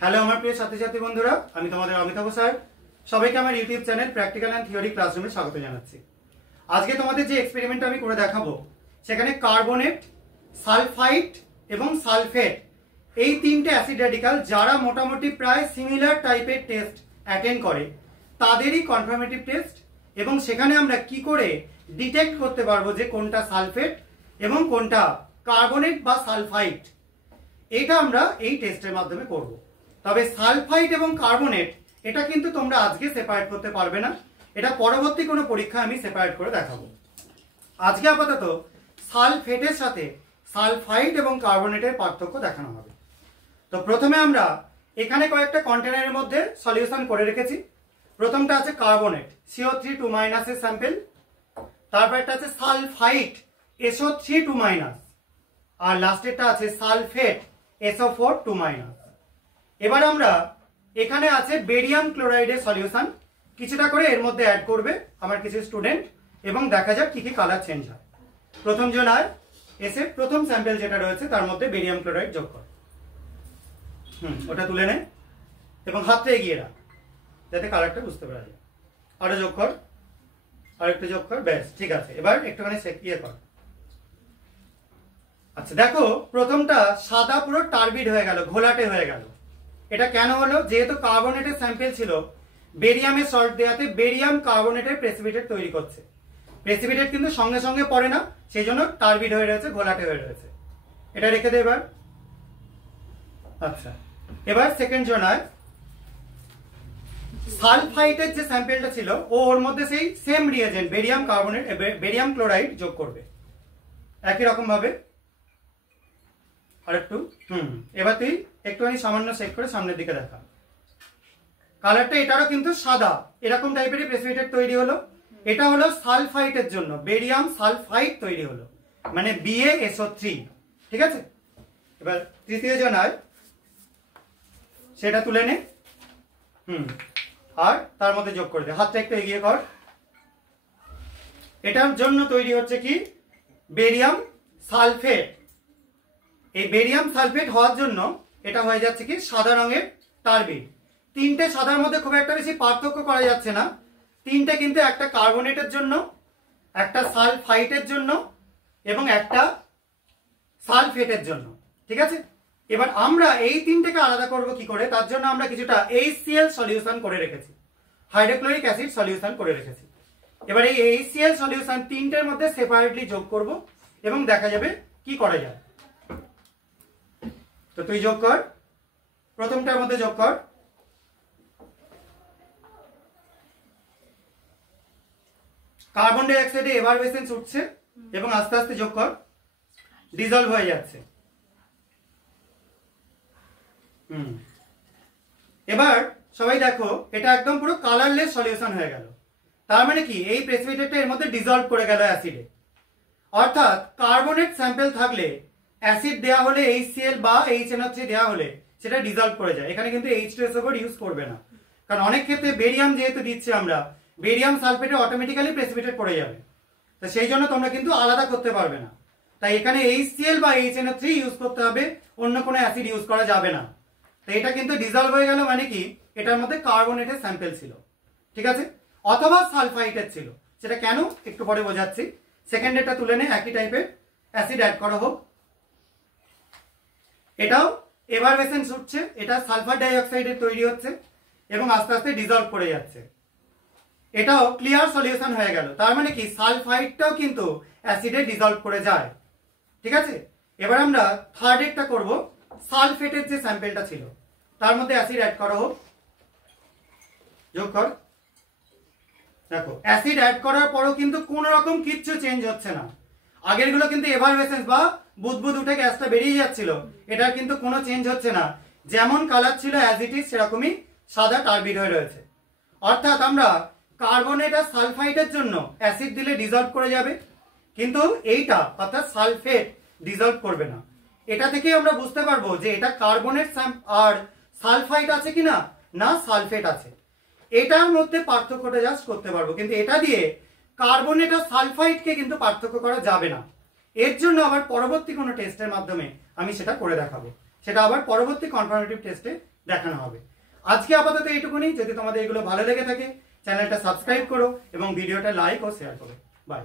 Hello আমার প্রিয় ছাত্রছাত্রী বন্ধুরা, আমি তোমাদের অমিতাভ স্যার। সবাইকে আমার YouTube channel practical and theory ক্লাসরুমে স্বাগত জানাচ্ছি। আজকে তোমাদের যে এক্সপেরিমেন্টটা আমি করে দেখাবো, সেখানে কার্বনেট, সালফাইট এবং সালফেট এই তিনটে অ্যাসিড র্যাডিক্যাল যারা মোটামুটি প্রায় সিমিলার টাইপের টেস্ট অ্যাটেন্ড করে তাদেরই কনফার্মেটিভ টেস্ট, এবং সেখানে আমরা কি করে ডিটেক্ট করতে পারবো যে কোনটা সালফেট এবং কোনটা কার্বনেট বা সালফাইট, এটা আমরা এই টেস্টের মাধ্যমে করব। তবে সালফাইট এবং কার্বনেট এটা কিন্তু তোমরা আজকে সেপারেট করতে পারবে না, এটা পরবর্তী কোনো পরীক্ষা আমি সেপারেট করে দেখাবো। আজকে আপাতত সালফেটের সাথে সালফাইট এবং কার্বনেটের পার্থক্য দেখানো হবে। তো প্রথমে আমরা এখানে কয়েকটা কন্টেনারের মধ্যে সলিউশন করে রেখেছি। প্রথমটা আছে কার্বনেট CO3 2- এর স্যাম্পেল, তারপর একটা আছে সালফাইট SO3 2-, আর লাস্টেরটা আছে সালফেট SO4 2-। এবার আমরা এখানে আছে বেরিয়াম ক্লোরাইডের সলিউশন, কিছুটা করে এর মধ্যে অ্যাড করবে আমার কিছু স্টুডেন্ট, এবং দেখা যাক কি কি কালার চেঞ্জ হয়। প্রথম জন আর এসে প্রথম স্যাম্পেল যেটা রয়েছে তার মধ্যে বেরিয়াম ক্লোরাইড যোগ কর। ওটা তুলে নে এবং হাতটা এগিয়ে রাখ যাতে কালারটা বুঝতে পারা যায়। আরো যোগ কর, আর একটু যোগ কর, ব্যাস ঠিক আছে। এবার একটুখানি ইয়ে কর। আচ্ছা দেখো, প্রথমটা সাদা পুরো টার্বিড হয়ে গেল, ঘোলাটে হয়ে গেল। এটা কেন হলো? যেহেতু কার্বনেটের স্যাম্পেল ছিল, বেরিয়ামের সল্ট দেওয়াতে বেরিয়াম কার্বনেটের প্রেসিপিটেট তৈরি করছে। প্রেসিপিটেট কিন্তু সঙ্গে সঙ্গে পড়ে না, সেই জন্য টার্বিড হয়ে রয়েছে, ঘোলাটে হয়ে রয়েছে। এটা রেখে দে এবার। আচ্ছা এবার সেকেন্ড জনায় সালফাইটের যে স্যাম্পেলটা ছিল ওর মধ্যে সেই same reagent barium carbonate barium chloride যোগ করবে একই রকম ভাবে। আরেকটু এবার তুই একটুখানি সামান্য চেক করে সামনের দিকে দেখা। কালারটা এটারও কিন্তু সাদা, এরকম টাইপেরই প্রেসিপিটেট তৈরি হলো। এটা হলো সালফাইটের জন্য, বেরিয়াম সালফাইট তৈরি হলো, মানে BaSO3। ঠিক আছে, এবার তৃতীয় জনায় সেটা তুলে নে, আর তার মধ্যে যোগ করে দে। হাতটা একটু এগিয়ে কর। এটার জন্য তৈরি হচ্ছে কি বেরিয়াম সালফেট। এই বেরিয়াম সালফেট হওয়ার জন্য এটা হয়ে যাচ্ছে কি সাদা রঙের টার্বিড। তিনটে সাদার মধ্যে খুব একটা বেশি পার্থক্য করা যাচ্ছে না, তিনটে কিন্তু একটা কার্বনেটের জন্য, একটা সালফাইটের জন্য এবং একটা সালফেটের জন্য। ঠিক আছে, এবার আমরা এই তিনটেকে আলাদা করব কি করে, তার জন্য আমরা কিছুটা HCl সলিউশন করে রেখেছি, হাইড্রোক্লোরিক অ্যাসিড সলিউশন করে রেখেছি। এবার এই HCl সলিউশন তিনটের মধ্যে সেপারেটলি যোগ করব এবং দেখা যাবে কি করা যায়। তো তুই যোগ কর, প্রথমটার মধ্যে যোগ কর। কার্বন ডাই অক্সাইডে এভারভেসেন্স উঠছে এবং আস্তে আস্তে যোগ কর, ডিজলভ হয়ে যাচ্ছে। এবার সবাই দেখো, এটা একদম পুরো কালারলেস সলিউশন হয়ে গেল। তার মানে কি এই প্রেসিপিটেটটা এর মধ্যে ডিজলভ করে গেল অ্যাসিডে। অর্থাৎ কার্বনেট স্যাম্পেল থাকলে অ্যাসিড দেওয়া হলে HCl বা HNO3 দেওয়া হলে সেটা ডিজলভ করে যায়। এখানে কিন্তু H2SO4 ইউজ করবে না, কারণ অনেক ক্ষেত্রে বেরিয়াম যেহেতু দিচ্ছি আমরা, বেরিয়াম সালফেটে অটোমেটিক্যালি প্রেসিপিটেট পড়ে যাবে, তো সেই জন্য তোমরা কিন্তু আলাদা করতে পারবে না। তাই এখানে HCl বা HNO3 ইউজ করতে হবে, অন্য কোনো অ্যাসিড ইউজ করা যাবে না। তো এটা কিন্তু ডিজলভ হয়ে গেল, মানে কি এটার মধ্যে কার্বনেটের স্যাম্পেল ছিল। ঠিক আছে, অথবা সালফাইটের ছিল, সেটা কেন একটু পরে বোঝাচ্ছি। সেকেন্ড এটা তুলে নে, একই টাইপের অ্যাসিড অ্যাড করা হোক। এটাও এভারভেসেন্স উঠছে, এটা সালফার ডাই অক্সাইডের তৈরি হচ্ছে এবং আস্তে আস্তে ডিজলভ করে যাচ্ছে। এটাও ক্লিয়ার সলিউশন হয়ে গেল, তার মানে কি সালফাইটটাও কিন্তু অ্যাসিডে ডিজলভ করে যায়। ঠিক আছে, এবার আমরা থার্ড একটা করব। সালফেটের যে স্যাম্পেলটা ছিল তার মধ্যে অ্যাসিড অ্যাড করা হোক, যোগ কর। দেখো অ্যাসিড অ্যাড করার পরও কিন্তু কোনো রকম কিচ্ছু চেঞ্জ হচ্ছে না। আগের গুলো কিন্তু এভারভেসেন্স বা বুদবুদ উঠে গ্যাসটা বেরিয়ে যাচ্ছিল, এটার কিন্তু কোনো চেঞ্জ হচ্ছে না, যেমন কালার ছিল অ্যাজ ইট ইজ সেরকমই সাদা টার্বিড হয়ে রয়েছে। অর্থাৎ আমরা কার্বনেট আর সালফাইটের জন্য অ্যাসিড দিলে ডিজলভ করে যাবে, কিন্তু এইটা অর্থাৎ সালফেট ডিজলভ করবে না। এটা থেকে আমরা বুঝতে পারবো যে এটা কার্বনেট আর সালফাইট আছে কিনা, না সালফেট আছে। এটার মধ্যে পার্থক্যটা জাস্ট করতে পারবো, কিন্তু এটা দিয়ে কার্বনেট আর সালফাইটকে কিন্তু পার্থক্য করা যাবে না। এর জন্য আবার পরবর্তী কোনো টেস্টের মাধ্যমে আমি সেটা করে দেখাবো, সেটা আবার পরবর্তী কনফার্মেটিভ টেস্টে দেখানো হবে। আজকে আপাতত এইটুকুনি। যদি তোমাদের এগুলো ভালো লেগে থাকে চ্যানেলটা সাবস্ক্রাইব করো এবং ভিডিওটা লাইক ও শেয়ার করো। বাই।